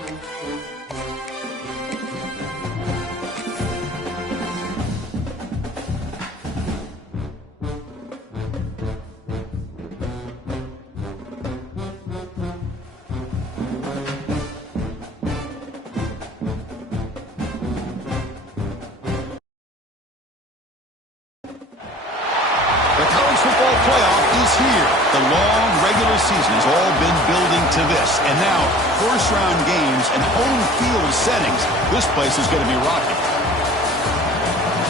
The college football playoff is here. The long regular season has all been building to this. And now, first-round games and home field settings. This place is going to be rocking.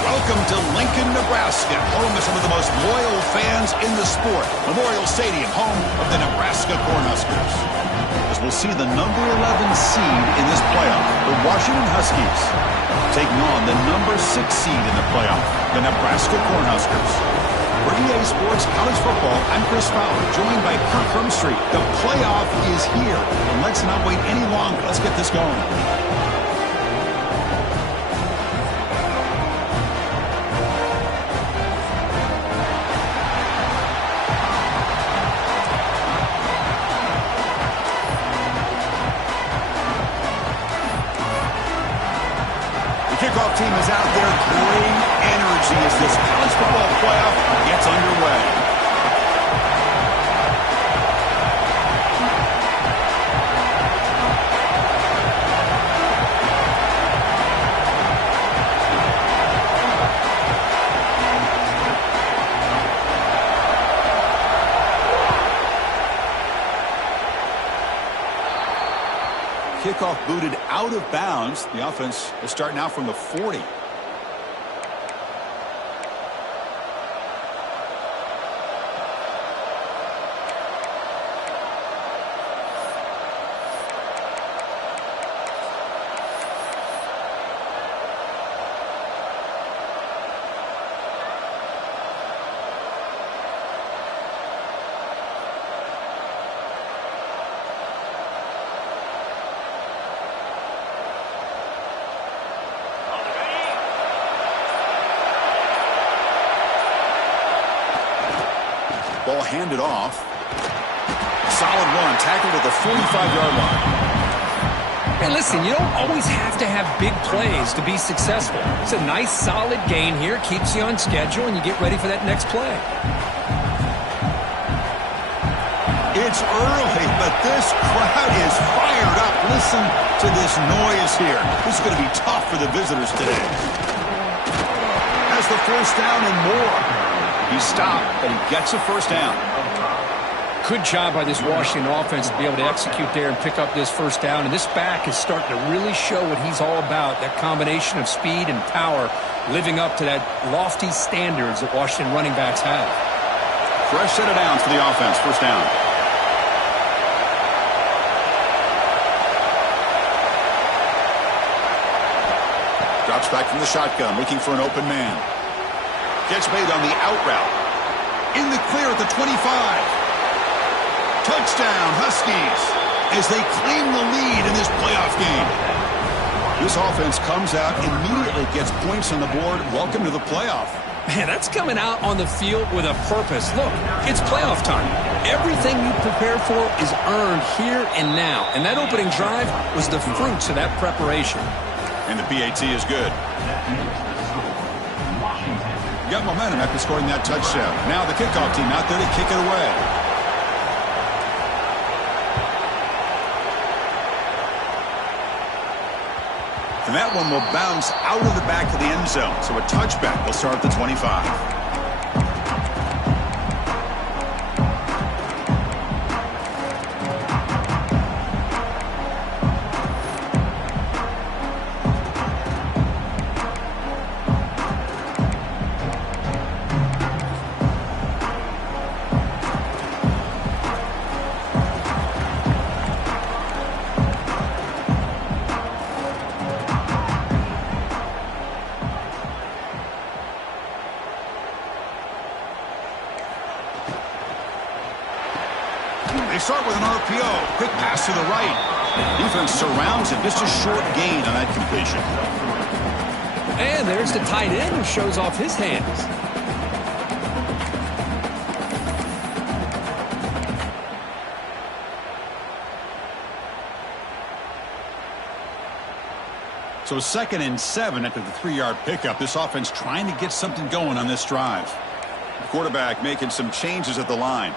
Welcome to Lincoln, Nebraska, home of some of the most loyal fans in the sport. Memorial Stadium, home of the Nebraska Cornhuskers. As we'll see the number 11 seed in this playoff, the Washington Huskies, taking on the number 6 seed in the playoff, the Nebraska Cornhuskers. For EA Sports College Football, I'm Chris Fowler, joined by Kirk Hermstreet. The playoff is here, and let's not wait any longer. Let's get this going. Kickoff team is out there. Great energy as this college football playoff gets underway. Kickoff booted out of bounds. The offense will start now from the 40. Ball handed off. Solid run, tackled at the 45-yard line. Hey, listen, you don't always have to have big plays to be successful. It's a nice, solid gain here, keeps you on schedule, and you get ready for that next play. It's early, but this crowd is fired up. Listen to this noise here. This is going to be tough for the visitors today. Has the first down and more. He stopped, but he gets a first down. Good job by this Washington offense to be able to execute there and pick up this first down. And this back is starting to really show what he's all about, that combination of speed and power, living up to that lofty standards that Washington running backs have. Fresh set of downs for the offense. First down. Drops back from the shotgun, looking for an open man. Gets made on the out route. In the clear at the 25. Touchdown, Huskies, as they claim the lead in this playoff game. This offense comes out, immediately gets points on the board. Welcome to the playoff. Man, that's coming out on the field with a purpose. Look, it's playoff time. Everything you prepare for is earned here and now. And that opening drive was the fruits of that preparation. And the PAT is good. Got momentum after scoring that touchdown. Now the kickoff team out there to kick it away. And that one will bounce out of the back of the end zone. So a touchback will start at the 25. They start with an RPO. Quick pass to the right. Defense surrounds him. Just a short gain on that completion. And there's the tight end who shows off his hands. So 2nd and 7 after the 3-yard pickup. This offense trying to get something going on this drive. The quarterback making some changes at the line.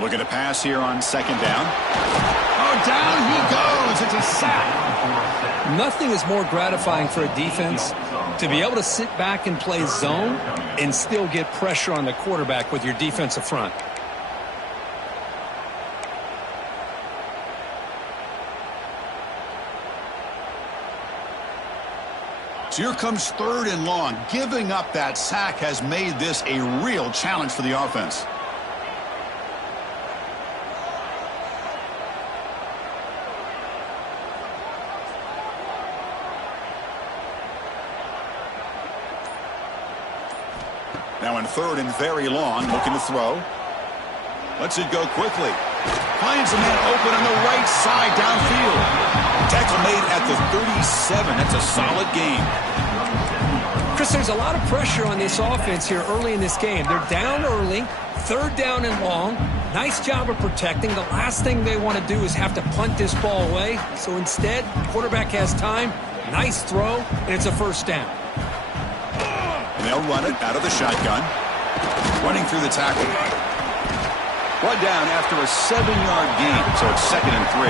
Looking to pass here on 2nd down. Oh, down he goes. It's a sack. Nothing is more gratifying for a defense to be able to sit back and play zone and still get pressure on the quarterback with your defensive front. So here comes 3rd and long. Giving up that sack has made this a real challenge for the offense. Now in 3rd and very long, looking to throw. Lets it go quickly. Finds a man open on the right side downfield. Tackle made at the 37. That's a solid game. Chris, there's a lot of pressure on this offense here early in this game. They're down early, 3rd down and long. Nice job of protecting. The last thing they want to do is have to punt this ball away. So instead, quarterback has time. Nice throw, and it's a 1st down. And they'll run it out of the shotgun. Running through the tackle. Brought down after a 7-yard gain, so it's 2nd and 3.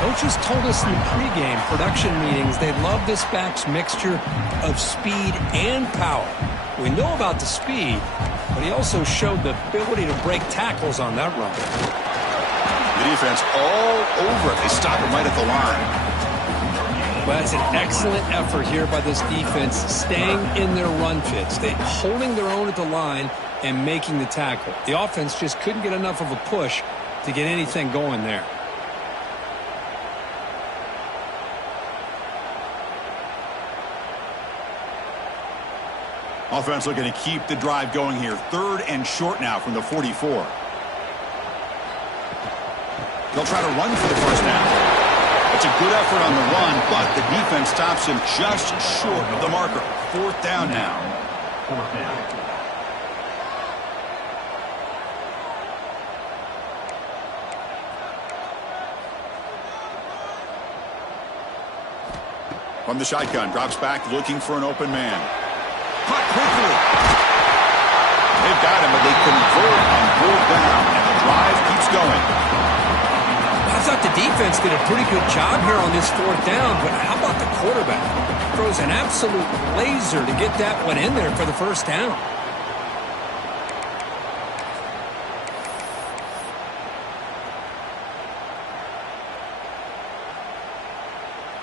Coaches told us in the pregame production meetings they love this back's mixture of speed and power. We know about the speed, but he also showed the ability to break tackles on that run. The defense all over it. They stop him right at the line. Well, that's an excellent effort here by this defense, staying in their run fits. They holding their own at the line and making the tackle. The offense just couldn't get enough of a push to get anything going there. Offense looking to keep the drive going here. 3rd and short now from the 44. They'll try to run for the 1st down. It's a good effort on the run, but the defense stops him just short of the marker. 4th down now. 4th down. From the shotgun, drops back looking for an open man. Caught quickly. They've got him, but they convert on 4th down, and the drive keeps going. I thought the defense did a pretty good job here on this 4th down, but how about the quarterback? Throws an absolute laser to get that one in there for the 1st down.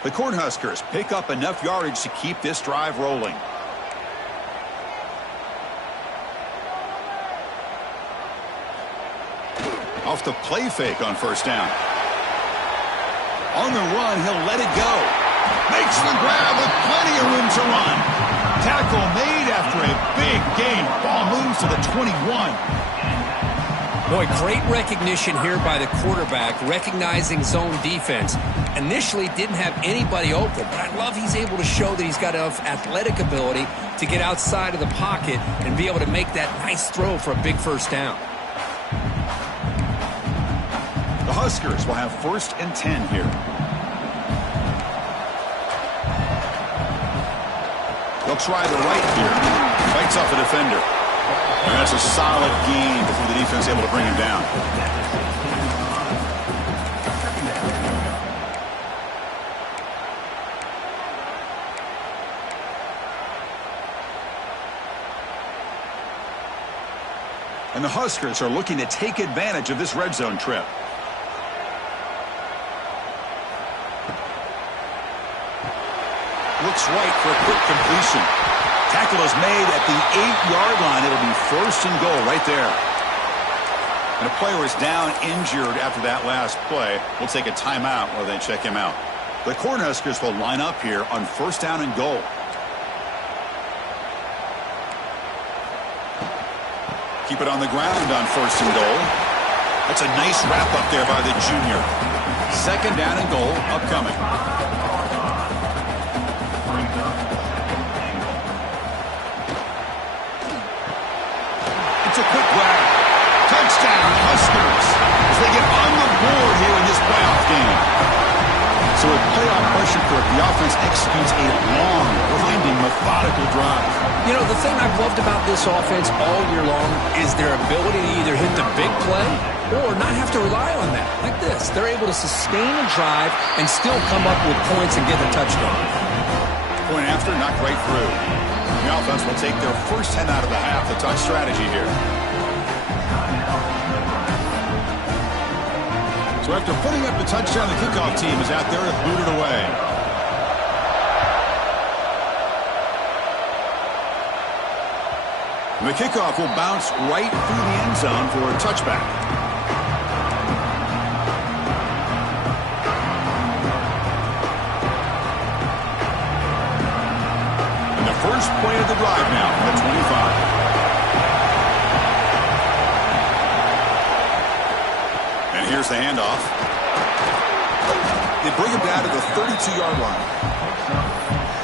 The Cornhuskers pick up enough yardage to keep this drive rolling. Off the play fake on 1st down. On the run, he'll let it go. Makes the grab with plenty of room to run. Tackle made after a big gain. Ball moves to the 21. Boy, great recognition here by the quarterback, recognizing zone defense. Initially didn't have anybody open, but I love he's able to show that he's got enough athletic ability to get outside of the pocket and be able to make that nice throw for a big 1st down. The Huskers will have 1st and 10 here. They'll try the right here. Fights off a defender. And that's a solid gain before the defense is able to bring him down. And the Huskers are looking to take advantage of this red zone trip. Looks right for a quick completion. Tackle is made at the 8-yard line. It'll be 1st and goal right there. And a player is down injured after that last play. We'll take a timeout while they check him out. The Cornhuskers will line up here on 1st down and goal. Keep it on the ground on 1st and goal. That's a nice wrap up there by the junior. 2nd down and goal upcoming. It's a quick grab. Touchdown, Huskers, as they get on the board here in this playoff game. So with playoff pressure for a The offense executes a long, grinding, methodical drive. You know, the thing I've loved about this offense all year long is their ability to either hit the big play or not have to rely on that. Like this, they're able to sustain a drive and still come up with points and get a touchdown. Point after, knocked right through. The offense will take their first 10 out of the half. The touch strategy here. So after putting up the touchdown, the kickoff team is out there to boot it away. The kickoff will bounce right through the end zone for a touchback. And the first play of the drive now from the 25. And here's the handoff. They bring him down to the 32-yard line.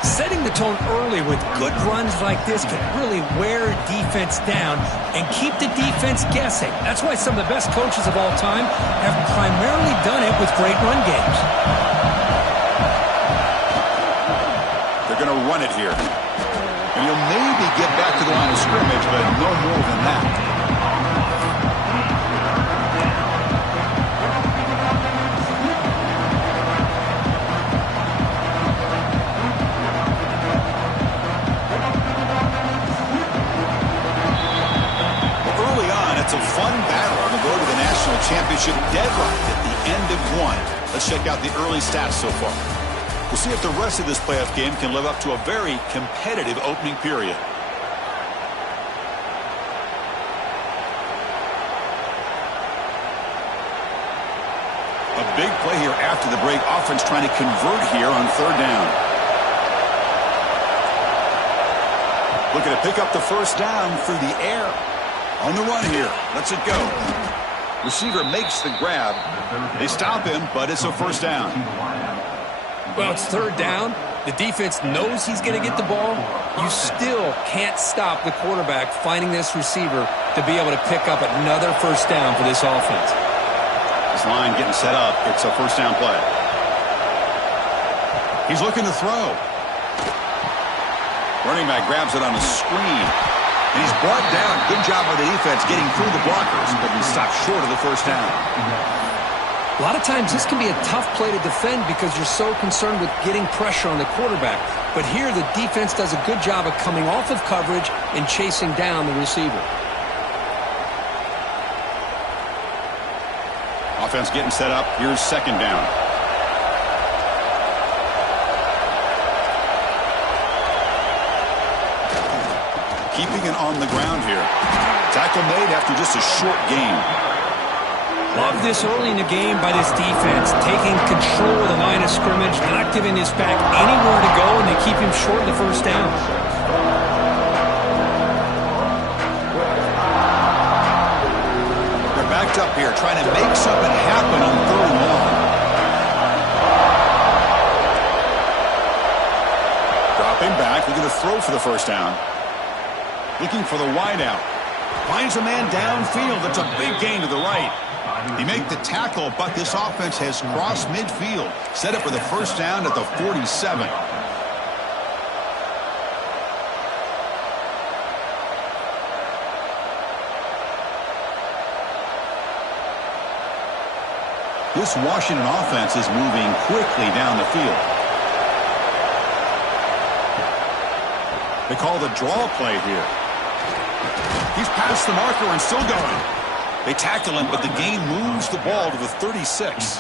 Setting the tone early with good runs like this can really wear a defense down and keep the defense guessing. That's why some of the best coaches of all time have primarily done it with great run games. They're going to run it here. And he'll maybe get back to the line of scrimmage, but no more than that. It's a fun battle on the road to the national championship deadline at the end of one. Let's check out the early stats so far. We'll see if the rest of this playoff game can live up to a very competitive opening period. A big play here after the break. Offense trying to convert here on third down. Looking to pick up the first down through the air. On the run here. Lets it go. Receiver makes the grab. They stop him, but it's a first down. Well, it's third down. The defense knows he's going to get the ball. You still can't stop the quarterback finding this receiver to be able to pick up another first down for this offense. This line getting set up. It's a first down play. He's looking to throw. Running back grabs it on a screen. And he's brought down. Good job by the defense getting through the blockers, but he stopped short of the first down. A lot of times this can be a tough play to defend because you're so concerned with getting pressure on the quarterback. But here the defense does a good job of coming off of coverage and chasing down the receiver. Offense getting set up. Here's second down. Keeping it on the ground here. Tackle made after just a short gain. Love this early in the game by this defense, taking control of the line of scrimmage, not giving this back anywhere to go, and they keep him short of the first down. They're backed up here, trying to make something happen on third and long. Dropping back, looking to throw for the first down. Looking for the wideout. Finds a man downfield. That's a big gain to the right. He made the tackle, but this offense has crossed midfield. Set up for the first down at the 47. This Washington offense is moving quickly down the field. They call the draw play here. He's past the marker and still going. They tackle him, but the gain moves the ball to the 36.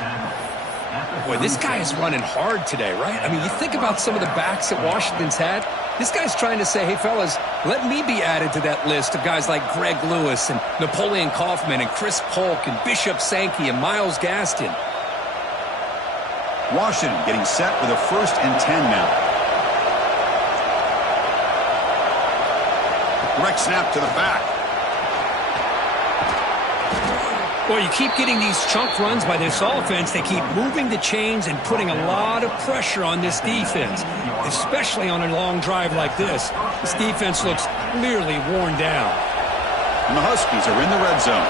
Boy, this guy is running hard today, right? I mean, you think about some of the backs that Washington's had. This guy's trying to say, hey, fellas, let me be added to that list of guys like Greg Lewis and Napoleon Kaufman and Chris Polk and Bishop Sankey and Myles Gaston. Washington getting set with a 1st and 10 now. Direct snap to the back. Well, you keep getting these chunk runs by this offense. They keep moving the chains and putting a lot of pressure on this defense, especially on a long drive like this. This defense looks clearly worn down. And the Huskies are in the red zone.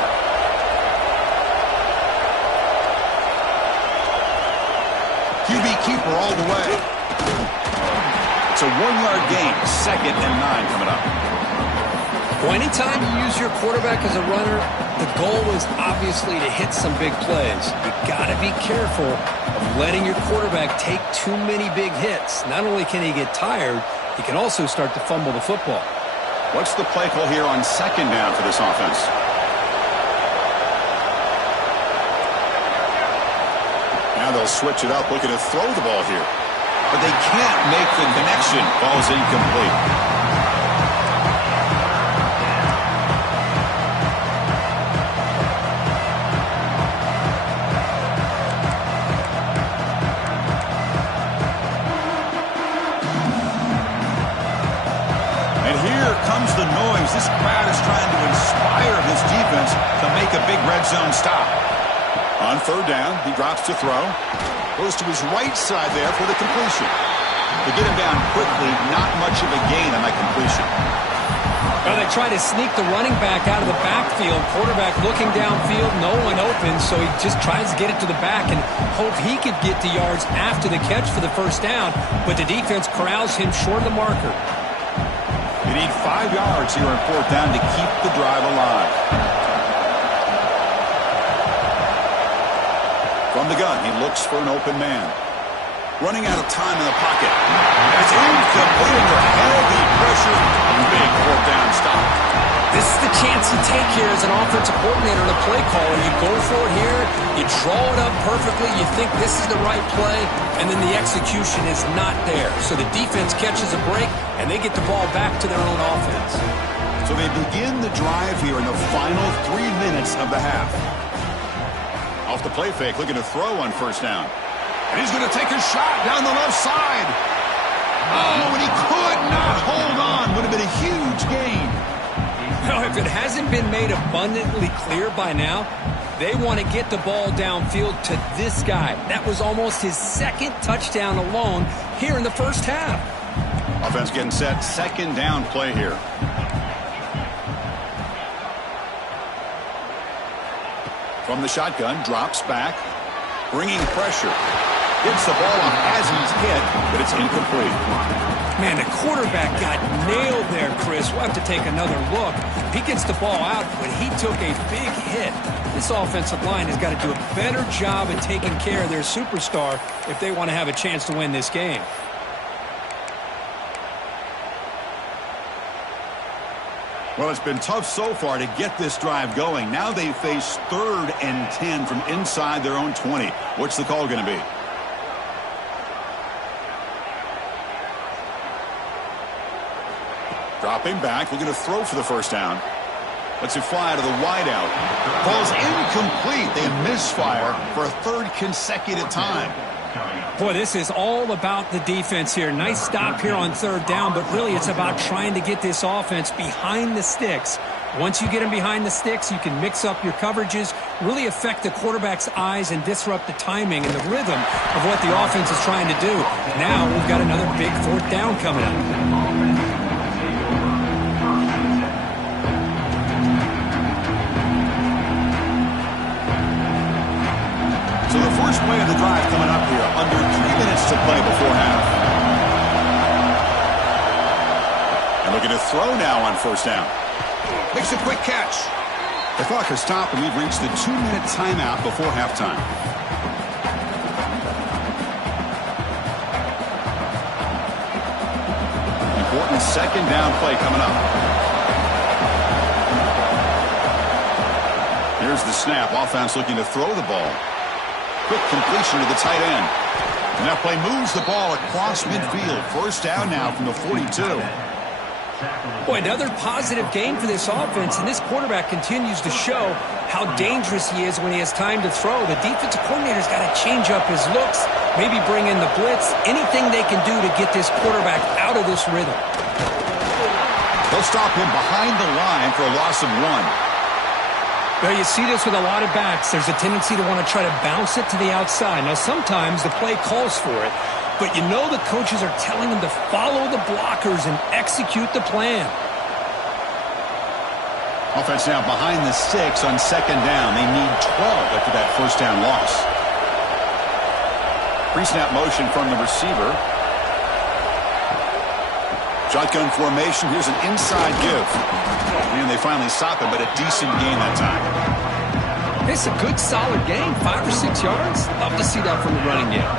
QB keeper all the way. It's a 1-yard gain. 2nd and 9 coming up. Well, anytime you use your quarterback as a runner, the goal is obviously to hit some big plays. You got to be careful of letting your quarterback take too many big hits. Not only can he get tired, he can also start to fumble the football. What's the play call here on 2nd down for this offense? Now they'll switch it up, looking to throw the ball here. But they can't make the connection. Ball's incomplete. The noise. This crowd is trying to inspire this defense to make a big red zone stop. On 3rd down, he drops to throw. Goes to his right side there for the completion. To get him down quickly, not much of a gain on that completion. Well, they try to sneak the running back out of the backfield. Quarterback looking downfield, no one open, so he just tries to get it to the back and hope he could get the yards after the catch for the 1st down, but the defense corrals him short of the marker. They need 5 yards here on 4th down to keep the drive alive. From the gun, he looks for an open man. Running out of time in the pocket. It's incomplete under heavy pressure. A big 4th down stop. This is the chance you take here as an offensive coordinator and a play caller. You go for it here, you draw it up perfectly, you think this is the right play, and then the execution is not there. So the defense catches a break, and they get the ball back to their own offense. So they begin the drive here in the final 3 minutes of the half. Off the play fake, looking to throw on 1st down. And he's going to take a shot down the left side. Oh, and he could not hold on. Would have been a huge gain. Now, if it hasn't been made abundantly clear by now, they want to get the ball downfield to this guy. That was almost his 2nd touchdown alone here in the 1st half. Offense getting set. 2nd down play here. From the shotgun, drops back, bringing pressure. Gets the ball off as he's hit, but it's incomplete. Man, the quarterback got nailed there, Chris. We'll have to take another look. He gets the ball out, but he took a big hit. This offensive line has got to do a better job of taking care of their superstar if they want to have a chance to win this game. Well, it's been tough so far to get this drive going. Now they face 3rd and 10 from inside their own 20. What's the call going to be? Dropping back, looking to throw for the 1st down. Lets it fly out of the wideout. Ball's incomplete. They misfire for a 3rd consecutive time. Boy, this is all about the defense here. Nice stop here on 3rd down, but really it's about trying to get this offense behind the sticks. Once you get them behind the sticks, you can mix up your coverages, really affect the quarterback's eyes and disrupt the timing and the rhythm of what the offense is trying to do. Now we've got another big 4th down coming up. So the first play of the drive coming up here, under 3 minutes to play before half. And looking to throw now on 1st down. Makes a quick catch. The clock has stopped, and we've reached the 2-minute timeout before halftime. Important 2nd down play coming up. Here's the snap. Offense looking to throw the ball. Quick completion to the tight end. And that play moves the ball across midfield. 1st down now from the 42. Boy, another positive game for this offense, and this quarterback continues to show how dangerous he is when he has time to throw. The defensive coordinator's got to change up his looks, maybe bring in the blitz, anything they can do to get this quarterback out of this rhythm. They'll stop him behind the line for a loss of 1. Well, you see this with a lot of backs. There's a tendency to want to try to bounce it to the outside. Now, sometimes the play calls for it, but you know the coaches are telling them to follow the blockers and execute the plan. Offense now behind the 6 on 2nd down. They need 12 after that 1st down loss. Pre-snap motion from the receiver. Shotgun formation. Here's an inside give. And they finally stop it, but a decent gain that time. It's a good, solid gain. 5 or 6 yards. Love to see that from the running game.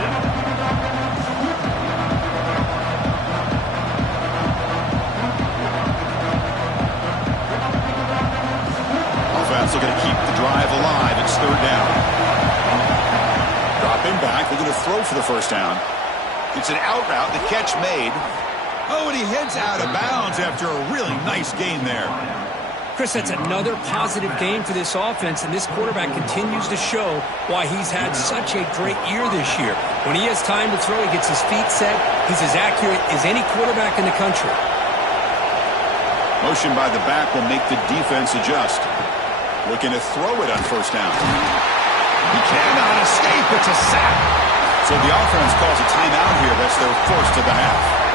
Offense looking to keep the drive alive. It's third down. Dropping back. They're going to throw for the first down. It's an out route. The catch made. Oh, and he heads out of bounds after a really nice gain there. Chris, that's another positive game for this offense, and this quarterback continues to show why he's had such a great year this year. When he has time to throw, he gets his feet set. He's as accurate as any quarterback in the country. Motion by the back will make the defense adjust. Looking to throw it on first down. He cannot escape. It's a sack. So the offense calls a timeout here. That's their first of the half.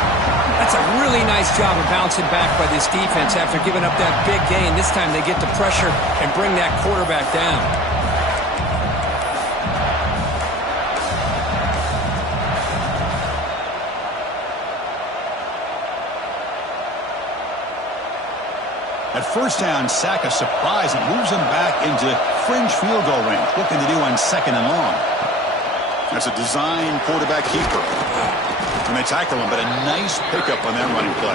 That's a really nice job of bouncing back by this defense after giving up that big gain. This time they get the pressure and bring that quarterback down. At first down, sack a surprise. It moves him back into fringe field goal range. Looking to do on second and long. That's a design quarterback keeper. And they tackle him, but a nice pickup on that running play.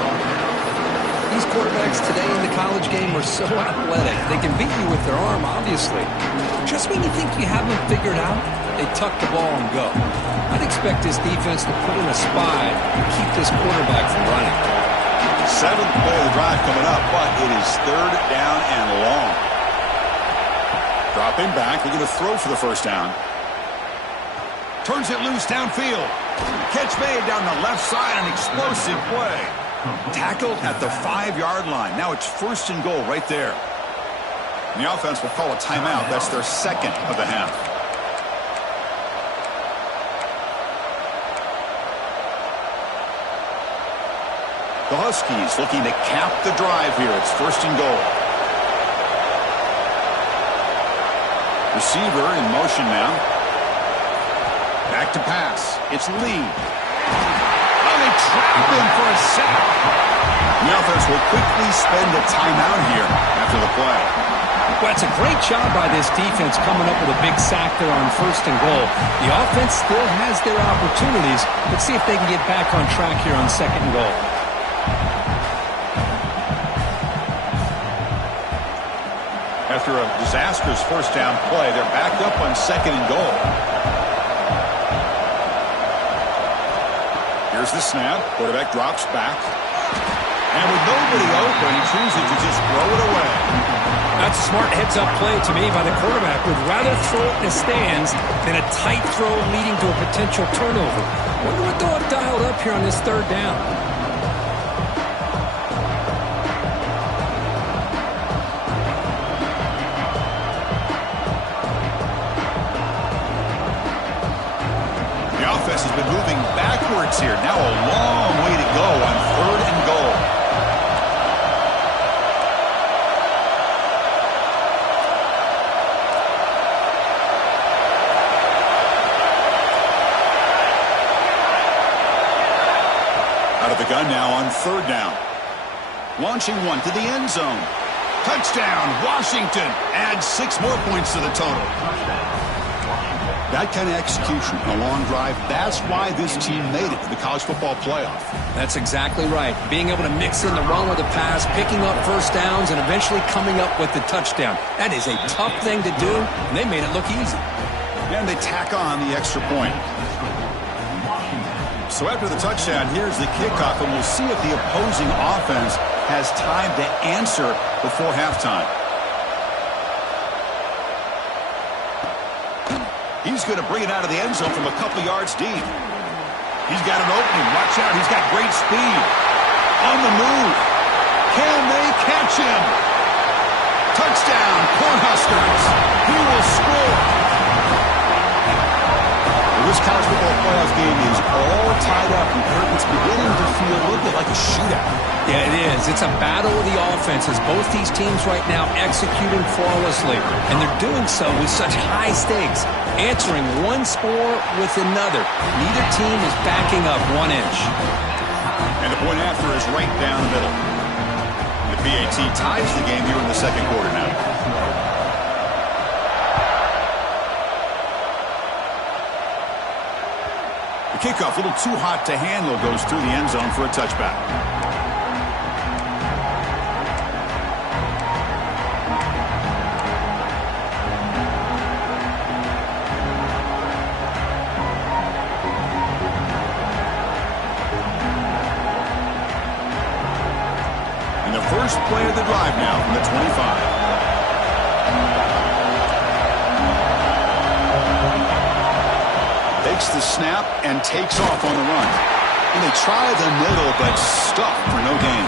These quarterbacks today in the college game are so athletic. They can beat you with their arm, obviously. Just when you think you have them figured out, they tuck the ball and go. I'd expect this defense to put in a spy and keep this quarterback from running. Seventh play of the drive coming up, but it is third down and long. Dropping back, we're going to throw for the first down. Turns it loose downfield. Catch made down the left side, an explosive play. Tackled at the 5-yard line. Now it's first and goal right there. And the offense will call a timeout. That's their second of the half. The Huskies looking to cap the drive here. It's first and goal. Receiver in motion now. Back to pass. It's Lee. Oh, they trap him for a sack. The offense will quickly spend a timeout here after the play. Well, it's a great job by this defense coming up with a big sack there on first and goal. The offense still has their opportunities. Let's see if they can get back on track here on second and goal. After a disastrous first down play, they're back up on second and goal. Here's the snap. Quarterback drops back. And with nobody open, he chooses to just throw it away. That's a smart heads-up play to me by the quarterback. Would rather throw it in the stands than a tight throw leading to a potential turnover. Wonder what they'll have dialed up here on this third down. Has been moving backwards here. Now a long way to go on third and goal. Out of the gun now on third down. Launching one to the end zone. Touchdown, Washington. Adds 6 more points to the total. That kind of execution, a long drive, that's why this team made it to the college football playoff. That's exactly right. Being able to mix in the run with the pass, picking up first downs, and eventually coming up with the touchdown. That is a tough thing to do, and they made it look easy. And they tack on the extra point. So after the touchdown, here's the kickoff, and we'll see if the opposing offense has time to answer before halftime. He's going to bring it out of the end zone from a couple yards deep. He's got an opening. Watch out. He's got great speed. On the move. Can they catch him? Touchdown, Cornhuskers. He will score. This college football playoff game is all tied up. It's beginning to feel a little bit like a shootout. Yeah, it is. It's a battle of the offenses. Both these teams right now executing flawlessly, and they're doing so with such high stakes, answering one score with another. Neither team is backing up 1 inch. And the point after is right down the middle. The PAT ties the game here in the second quarter now. The kickoff, a little too hot to handle, goes through the end zone for a touchback. First play of the drive now from the 25. Takes the snap and takes off on the run. And they try the middle, but stuffed for no gain.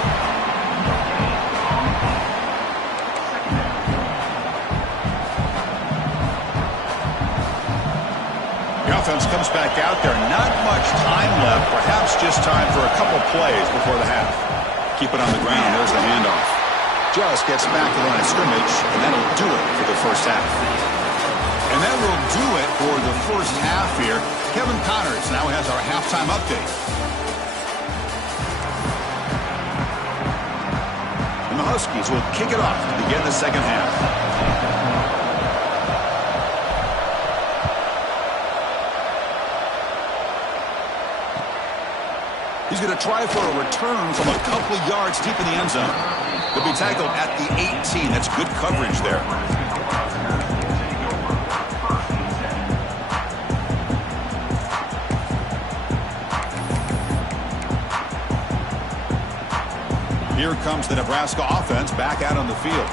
The offense comes back out there. Not much time left. Perhaps just time for a couple plays before the half. Keep it on the ground. There's the handoff. Just gets back to the line of scrimmage, and that'll do it for the first half. And that will do it for the first half here. Kevin Connors now has our halftime update. And the Huskies will kick it off to begin the second half. He's going to try for a return from a couple of yards deep in the end zone. He'll be tackled at the 18. That's good coverage there. Here comes the Nebraska offense back out on the field.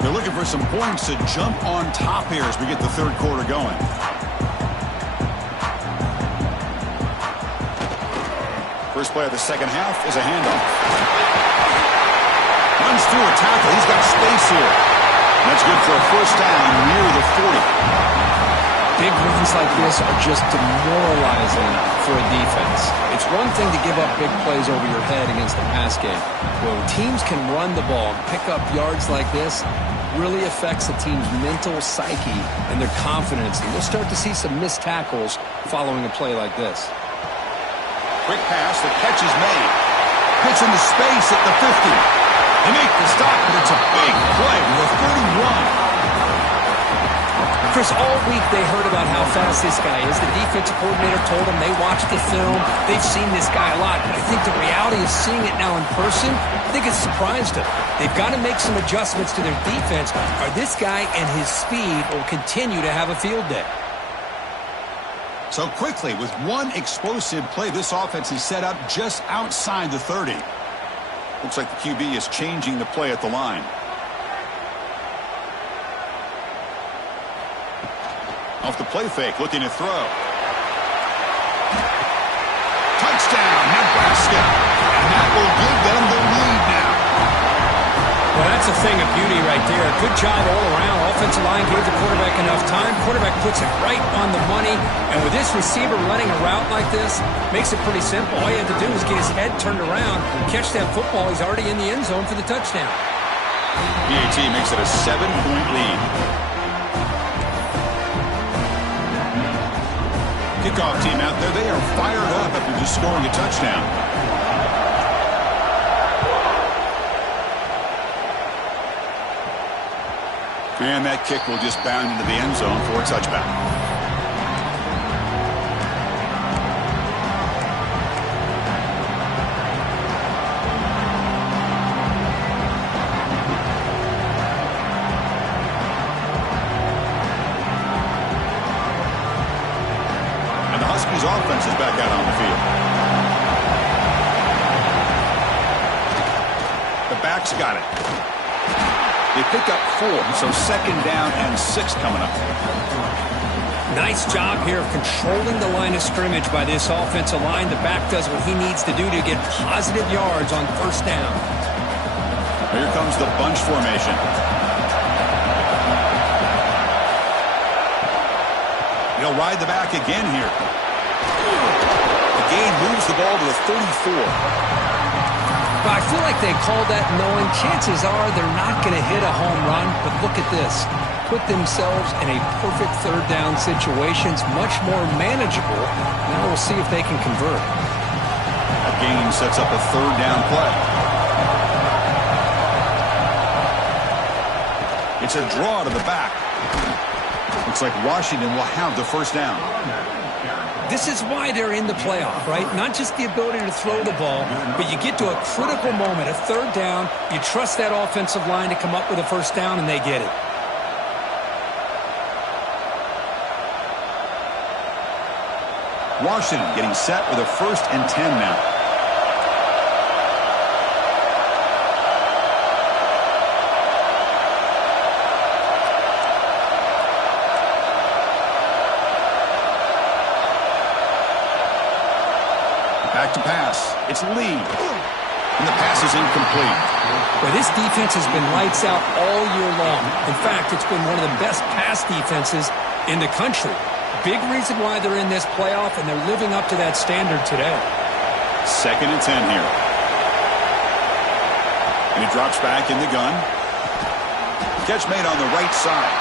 They're looking for some points to jump on top here as we get the third quarter going. First play of the second half is a handoff. Runs through a tackle. He's got space here. That's good for a first down near the 40. Big runs like this are just demoralizing for a defense. It's one thing to give up big plays over your head against the pass game. When teams can run the ball and pick up yards like this, really affects the team's mental psyche and their confidence. And you'll start to see some missed tackles following a play like this. Quick pass, the catch is made. Hits into space at the 50. They make the stop, but it's a big play with a 31. Chris, all week they heard about how fast this guy is. The defensive coordinator told them they watched the film. They've seen this guy a lot. But I think the reality of seeing it now in person, I think it's surprised them. They've got to make some adjustments to their defense, or this guy and his speed will continue to have a field day. So quickly, with one explosive play, this offense is set up just outside the 30. Looks like the QB is changing the play at the line. Off the play fake, looking to throw. Touchdown, Nebraska. And that will give them the lead now. Well, that's a thing of beauty right there. Good job all around. Offensive line gave the quarterback enough time. Quarterback puts it right on the money. And with this receiver running a route like this, makes it pretty simple. All you have to do is get his head turned around, catch that football. He's already in the end zone for the touchdown. PAT makes it a 7-point lead. Kickoff team out there, they are fired up after just scoring a touchdown. And that kick will just bound into the end zone for a touchback. And the Huskies offense is back out on the field. The back's got it. They pick up 4, so second down and 6 coming up. Nice job here of controlling the line of scrimmage by this offensive line. The back does what he needs to do to get positive yards on first down. Here comes the bunch formation. They'll ride the back again here. The gain moves the ball to the 34. But I feel like they called that knowing chances are they're not going to hit a home run. But look at this. Put themselves in a perfect third down situation. It's much more manageable. Now we'll see if they can convert. That gain sets up a third down play. It's a draw to the back. Looks like Washington will have the first down. This is why they're in the playoff, right? Not just the ability to throw the ball, but you get to a critical moment, a third down, you trust that offensive line to come up with a first down, and they get it. Washington getting set with a 1st and 10 now. Back to pass. It's Lee. And the pass is incomplete. Well, this defense has been lights out all year long. In fact, it's been one of the best pass defenses in the country. Big reason why they're in this playoff, and they're living up to that standard today. 2nd and 10 here. And he drops back in the gun. Catch made on the right side.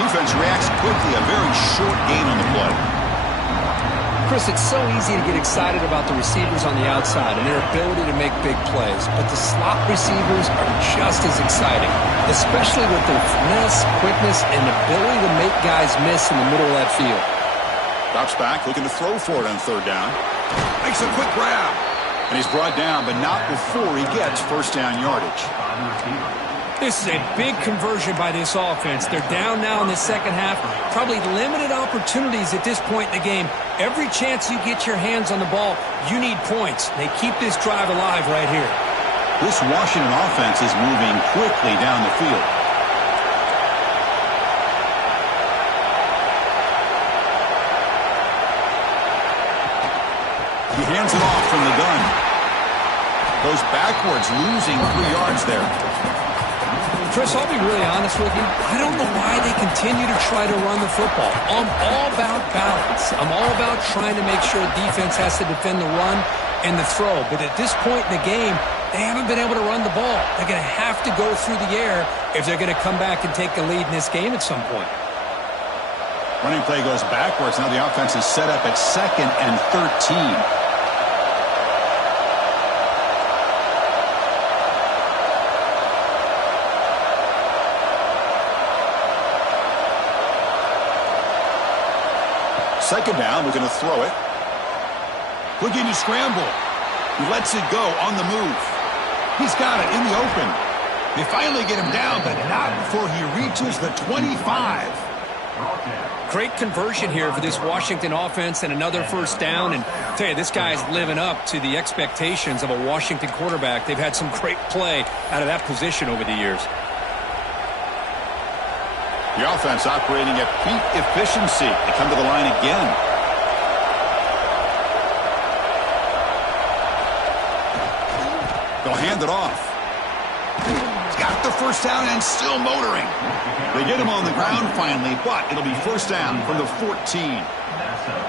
Defense reacts quickly. A very short gain on the play. Chris, it's so easy to get excited about the receivers on the outside and their ability to make big plays, but the slot receivers are just as exciting, especially with their finesse, quickness, and ability to make guys miss in the middle of that field. Drops back, looking to throw for it on 3rd down. Makes a quick grab. And he's brought down, but not before he gets first down yardage. This is a big conversion by this offense. They're down now in the second half. Probably limited opportunities at this point in the game. Every chance you get your hands on the ball, you need points. They keep this drive alive right here. This Washington offense is moving quickly down the field. He hands it off from the gun. Goes backwards, losing 3 yards there. Chris, I'll be really honest with you. I don't know why they continue to try to run the football. I'm all about balance. I'm all about trying to make sure defense has to defend the run and the throw. But at this point in the game, they haven't been able to run the ball. They're going to have to go through the air if they're going to come back and take the lead in this game at some point. Running play goes backwards. Now the offense is set up at 2nd and 13. Second down, we're going to throw it. Looking to scramble. He lets it go on the move. He's got it in the open. They finally get him down, but not before he reaches the 25. Great conversion here for this Washington offense and another first down. And I'll tell you, this guy's living up to the expectations of a Washington quarterback. They've had some great play out of that position over the years. The offense operating at peak efficiency. They come to the line again. They'll hand it off. He's got the first down and still motoring. They get him on the ground finally, but it'll be first down from the 14.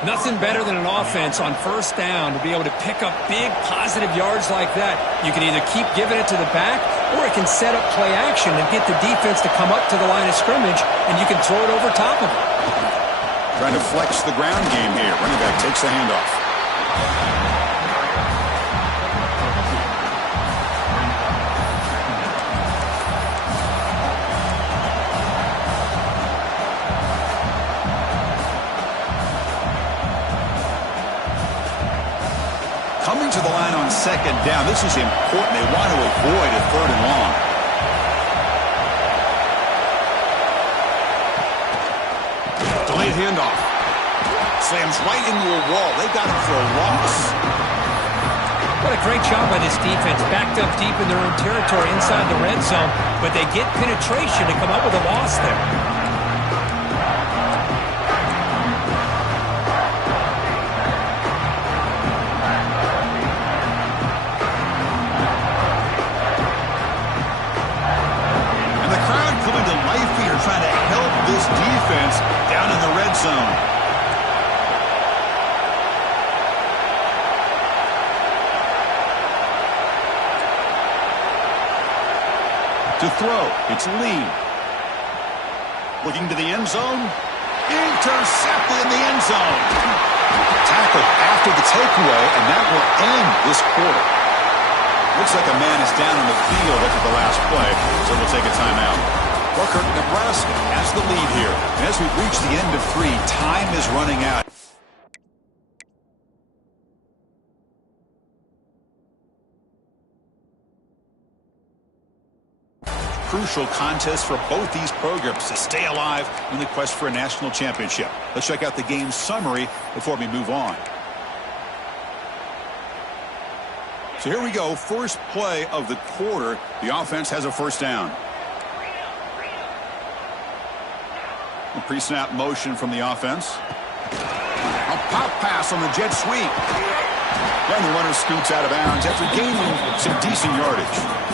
Nothing better than an offense on first down to be able to pick up big positive yards like that. You can either keep giving it to the back, or it can set up play action and get the defense to come up to the line of scrimmage, and you can throw it over top of it. Trying to flex the ground game here. Running back takes the handoff. Coming to the line on second down. This is important. They want to avoid a 3rd and long. Delayed handoff. Slams right into a wall. They got him for a loss. What a great job by this defense. Backed up deep in their own territory inside the red zone, but they get penetration to come up with a loss there. Trying to help this defense down in the red zone. To throw, it's Lee. Looking to the end zone. Intercepted in the end zone. Tackled after after the takeaway, and that will end this quarter. Looks like a man is down on the field after the last play, so we'll take a timeout. Booker, Nebraska has the lead here. And as we reach the end of 3, time is running out. Crucial contest for both these programs to stay alive in the quest for a national championship. Let's check out the game summary before we move on. So here we go. First play of the quarter. The offense has a first down. A pre-snap motion from the offense. A pop pass on the jet sweep. Then the runner scoots out of bounds after gaining some decent yardage.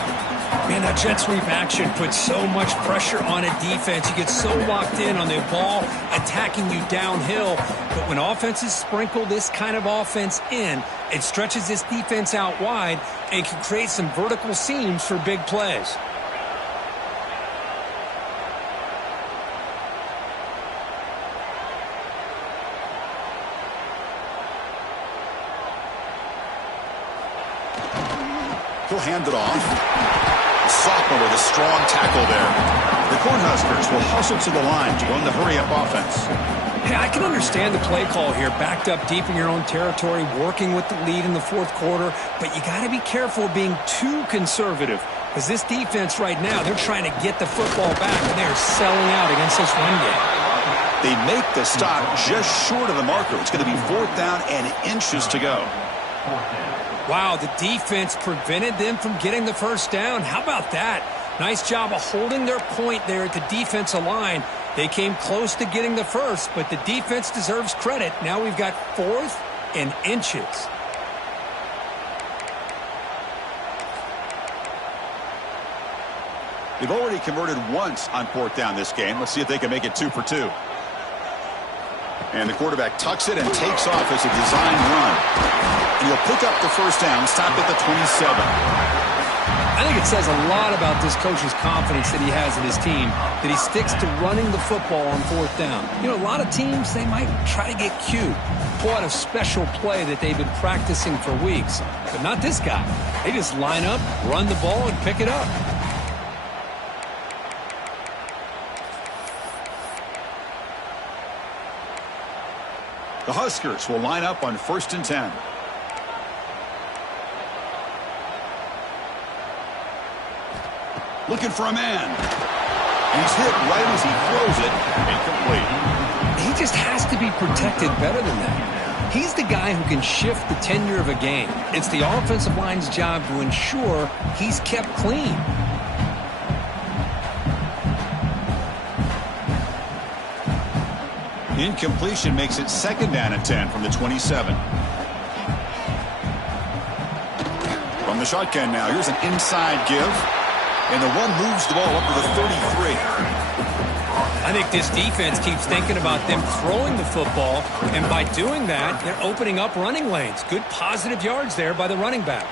Man, that jet sweep action puts so much pressure on a defense. You get so locked in on the ball attacking you downhill. But when offenses sprinkle this kind of offense in, it stretches this defense out wide and can create some vertical seams for big plays. He'll hand it off. Sophomore with a strong tackle there. The Cornhuskers will hustle to the line to run the hurry-up offense. Hey, I can understand the play call here, backed up deep in your own territory, working with the lead in the fourth quarter, but you got to be careful of being too conservative, because this defense right now, they're trying to get the football back, and they're selling out against this run game. They make the stop just short of the marker. It's going to be 4th down and inches to go. Wow, the defense prevented them from getting the first down. How about that? Nice job of holding their point there at the defensive line. They came close to getting the first, but the defense deserves credit. Now we've got 4th and inches. They've already converted once on 4th down this game. Let's see if they can make it 2 for 2. And the quarterback tucks it and takes off as a design run. And he'll pick up the first down, stop at the 27. I think it says a lot about this coach's confidence that he has in his team, that he sticks to running the football on 4th down. You know, a lot of teams, they might try to get cute, pull out a special play that they've been practicing for weeks. But not this guy. They just line up, run the ball, and pick it up. The Huskers will line up on 1st and 10. Looking for a man. He's hit right as he throws it. Incomplete. He just has to be protected better than that. He's the guy who can shift the tenure of a game. It's the offensive line's job to ensure he's kept clean. Incompletion makes it 2nd down and 10 from the 27. From the shotgun now, here's an inside give. And the one moves the ball up to the 33. I think this defense keeps thinking about them throwing the football, and by doing that, they're opening up running lanes. Good positive yards there by the running back.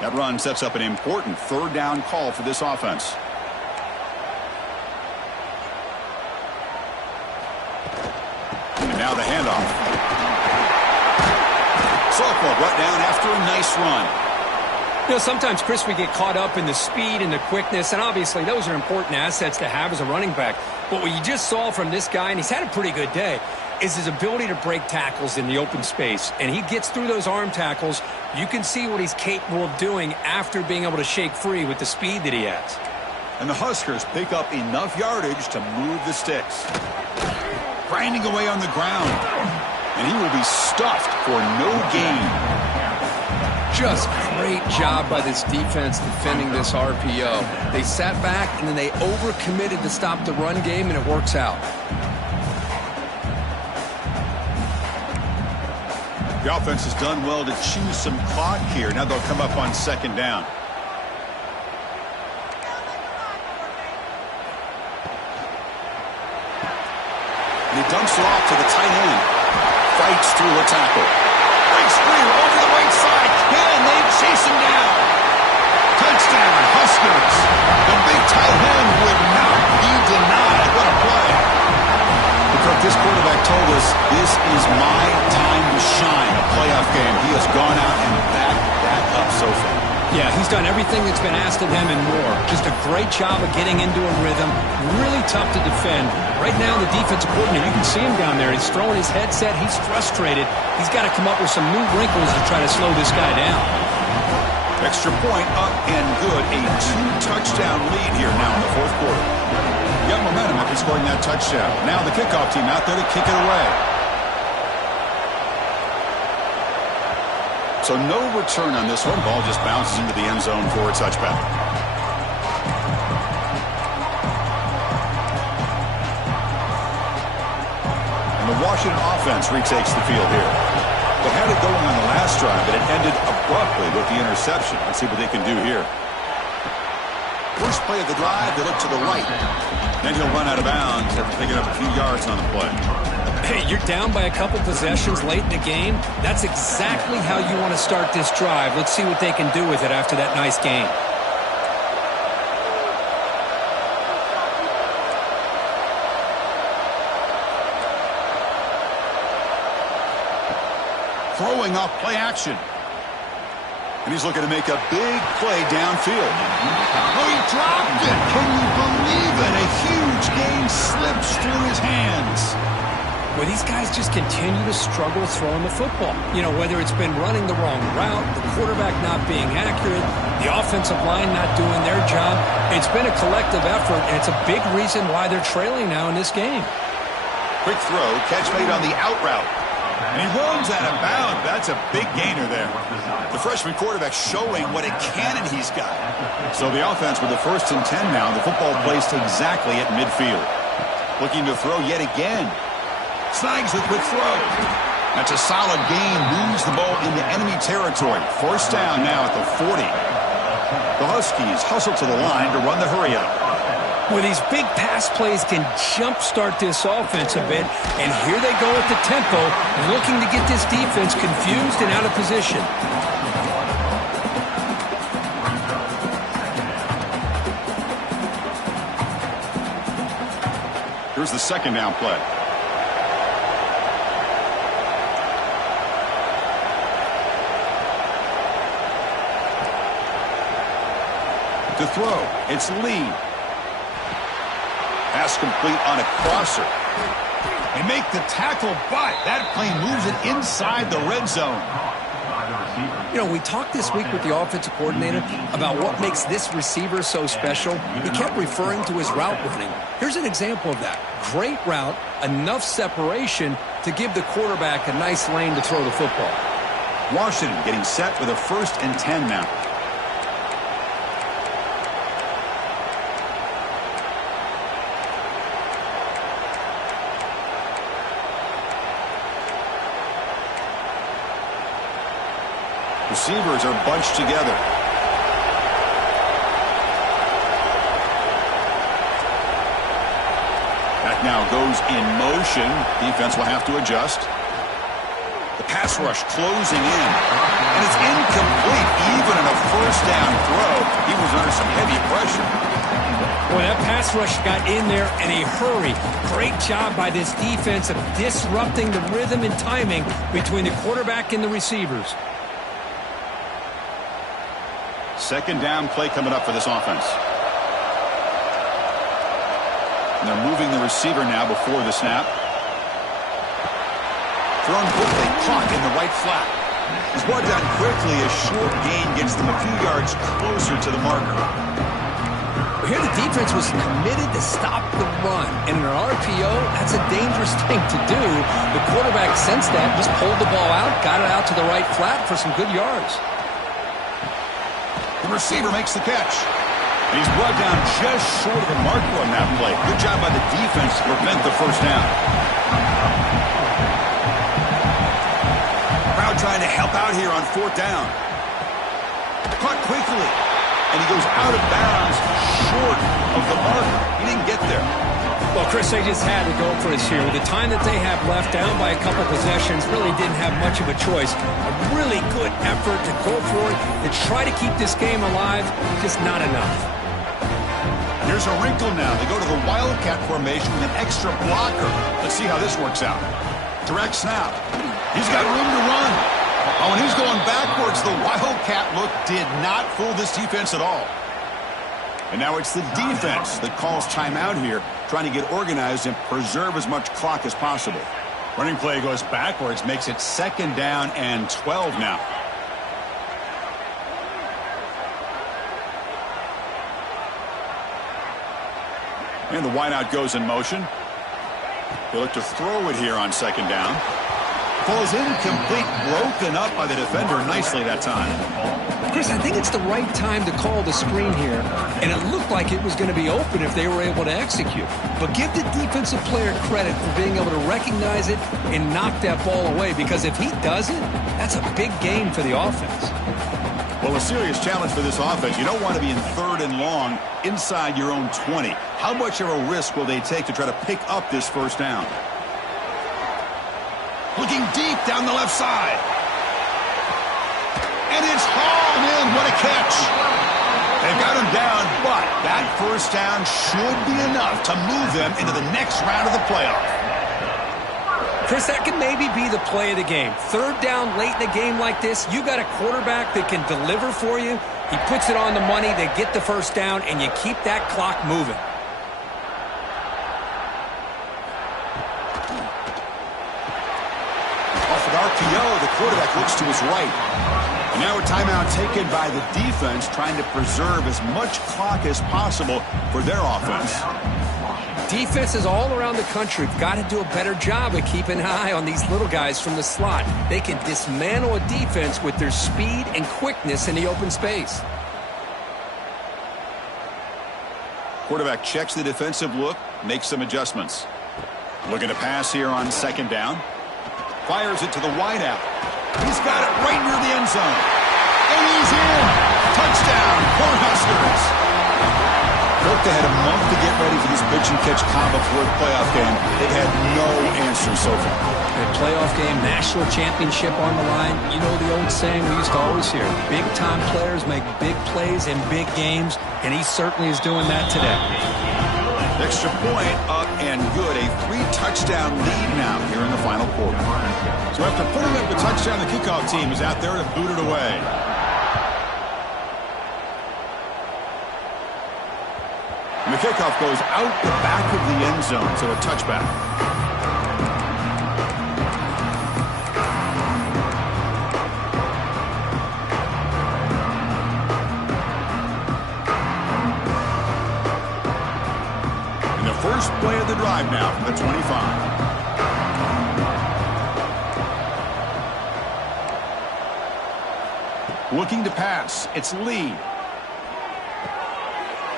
That run sets up an important 3rd down call for this offense. And now the handoff. Sophomore brought down after a nice run. You know, sometimes, Chris, we get caught up in the speed and the quickness, and obviously those are important assets to have as a running back. But what you just saw from this guy, and he's had a pretty good day, is his ability to break tackles in the open space. And he gets through those arm tackles. You can see what he's capable of doing after being able to shake free with the speed that he has. And the Huskers pick up enough yardage to move the sticks. Grinding away on the ground. And he will be stuffed for no gain. Just great job by this defense defending this RPO. They sat back and then they overcommitted to stop the run game, and it works out. The offense has done well to choose some clock here. Now they'll come up on 2nd down. And he dumps it off to the tight end. Fights through a tackle. Breaks free over the right side. Can they chase him down? told us this is my time to shine, a playoff game. He has gone out and backed that up so far. Yeah, he's done everything that's been asked of him and more. Just a great job of getting into a rhythm. Really tough to defend. Right now, the defensive coordinator, you can see him down there. He's throwing his headset. He's frustrated. He's got to come up with some new wrinkles to try to slow this guy down. Extra point up and good. A 2-touchdown lead here now in the fourth quarter. Got momentum after scoring that touchdown. Now the kickoff team out there to kick it away. So no return on this one. Ball just bounces into the end zone for a touchback. And the Washington offense retakes the field here. They had it going on the last drive, but it ended abruptly with the interception. Let's see what they can do here. First play of the drive, they look to the right. Then he'll run out of bounds after picking up a few yards on the play. Hey, you're down by a couple possessions late in the game. That's exactly how you want to start this drive. Let's see what they can do with it after that nice game. Throwing off play action. And he's looking to make a big play downfield. Oh, he dropped it. Can you believe it? A huge gain slips through his hands. Well, these guys just continue to struggle throwing the football. You know, whether it's been running the wrong route, the quarterback not being accurate, the offensive line not doing their job. It's been a collective effort, and it's a big reason why they're trailing now in this game. Quick throw, catch made on the out route. And he runs out of bounds. That's a big gainer there. The freshman quarterback showing what a cannon he's got. So the offense with the 1st and 10 now. The football placed exactly at midfield. Looking to throw yet again. Snags the quick throw. That's a solid gain. Moves the ball into enemy territory. First down now at the 40. The Huskies hustle to the line to run the hurry up. Well, these big pass plays can jumpstart this offense a bit, and here they go at the tempo, looking to get this defense confused and out of position. Here's the second down play. To throw, it's Lee. Pass complete on a crosser. They make the tackle, but that play moves it inside the red zone. You know, we talked this week with the offensive coordinator about what makes this receiver so special. He kept referring to his route running. Here's an example of that. Great route, enough separation to give the quarterback a nice lane to throw the football. Washington getting set with a 1st and 10 now. Receivers are bunched together. That now goes in motion. Defense will have to adjust. The pass rush closing in. And it's incomplete. Even in a 1st down throw, he was under some heavy pressure. Boy, that pass rush got in there in a hurry. Great job by this defense of disrupting the rhythm and timing between the quarterback and the receivers. Second down play coming up for this offense. And they're moving the receiver now before the snap. Thrown quickly, caught in the right flat. He's brought down quickly. A short gain gets them a few yards closer to the marker. Here the defense was committed to stop the run. And in an RPO, that's a dangerous thing to do. The quarterback sensed that, just pulled the ball out, got it out to the right flat for some good yards. The receiver makes the catch. And he's brought down just short of the marker on that play. Good job by the defense to prevent the 1st down. Crowd trying to help out here on 4th down. Caught quickly. And he goes out of bounds short of the marker. He didn't get there. Well, Chris, they just had to go for it here. With the time that they have left, down by a couple possessions, really didn't have much of a choice. A really good effort to go for it, to try to keep this game alive, just not enough. Here's a wrinkle now. They go to the Wildcat formation with an extra blocker. Let's see how this works out. Direct snap. He's got room to run. Oh, and he's going backwards. The Wildcat look did not fool this defense at all. And now it's the defense that calls timeout here, trying to get organized and preserve as much clock as possible. Running play goes backwards, makes it 2nd down and 12 now. And the wideout goes in motion. They look to throw it here on 2nd down. Falls incomplete, broken up by the defender nicely that time. Chris, I think it's the right time to call the screen here, and it looked like it was going to be open if they were able to execute. But give the defensive player credit for being able to recognize it and knock that ball away, because if he doesn't, that's a big gain for the offense. Well, a serious challenge for this offense. You don't want to be in 3rd and long inside your own 20. How much of a risk will they take to try to pick up this 1st down? Looking deep down the left side. And it's hauled in. What a catch. They've got him down, but that 1st down should be enough to move them into the next round of the playoff. Chris, that could maybe be the play of the game. 3rd down late in a game like this, you got a quarterback that can deliver for you. He puts it on the money, they get the 1st down, and you keep that clock moving. Off an RPO, the quarterback looks to his right. And now a timeout taken by the defense, trying to preserve as much clock as possible for their offense. Defenses all around the country have got to do a better job of keeping an eye on these little guys from the slot. They can dismantle a defense with their speed and quickness in the open space. Quarterback checks the defensive look, makes some adjustments. Looking to pass here on 2nd down. Fires it to the wideout. He's got it right near the end zone. And he's in. Touchdown, Cornhuskers. Kirk, they had a month to get ready for this pitch-and-catch combo for the playoff game. They've had no answer so far. A playoff game, national championship on the line. You know the old saying we used to always hear. Big-time players make big plays in big games, and he certainly is doing that today. Extra point up and good. A 3-touchdown lead now here in the final quarter. So after putting up a touchdown, the kickoff team is out there to boot it away. And the kickoff goes out the back of the end zone, so a touchback. And the first play of the drive now from the 25. Looking to pass. It's Lee.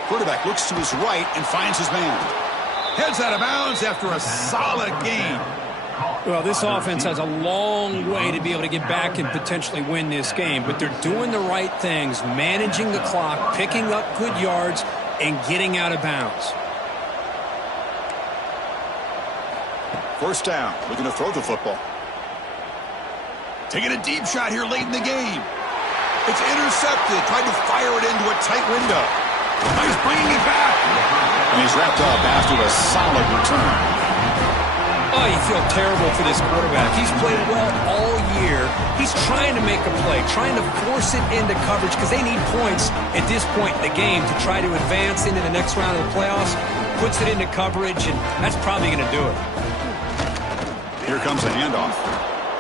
Quarterback looks to his right and finds his man. Heads out of bounds after a solid gain. Well, this offense has a long way to be able to get back and potentially win this game, but they're doing the right things, managing the clock, picking up good yards, and getting out of bounds. 1st down, looking to throw the football. Taking a deep shot here late in the game. It's intercepted, tried to fire it into a tight window. He's bringing it back. And he's wrapped up after a solid return. Oh, you feel terrible for this quarterback. He's played well all year. He's trying to make a play, trying to force it into coverage because they need points at this point in the game to try to advance into the next round of the playoffs. Puts it into coverage, and that's probably going to do it. Here comes a handoff.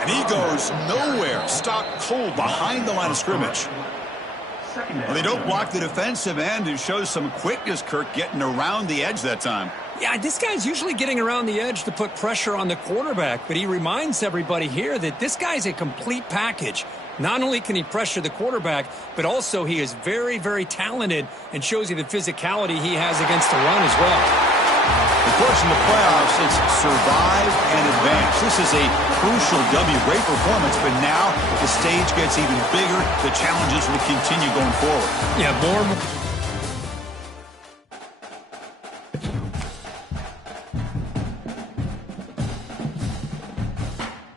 And he goes nowhere. Stopped cold behind the line of scrimmage. Well, they don't block the defensive end, who shows some quickness, Kirk, getting around the edge that time. Yeah, this guy's usually getting around the edge to put pressure on the quarterback, but he reminds everybody here that this guy's a complete package. Not only can he pressure the quarterback, but also he is very, very talented and shows you the physicality he has against the run as well. Of course, in the playoffs, it's survive and advance. This is a crucial W. Great performance, but now the stage gets even bigger. The challenges will continue going forward. Yeah, more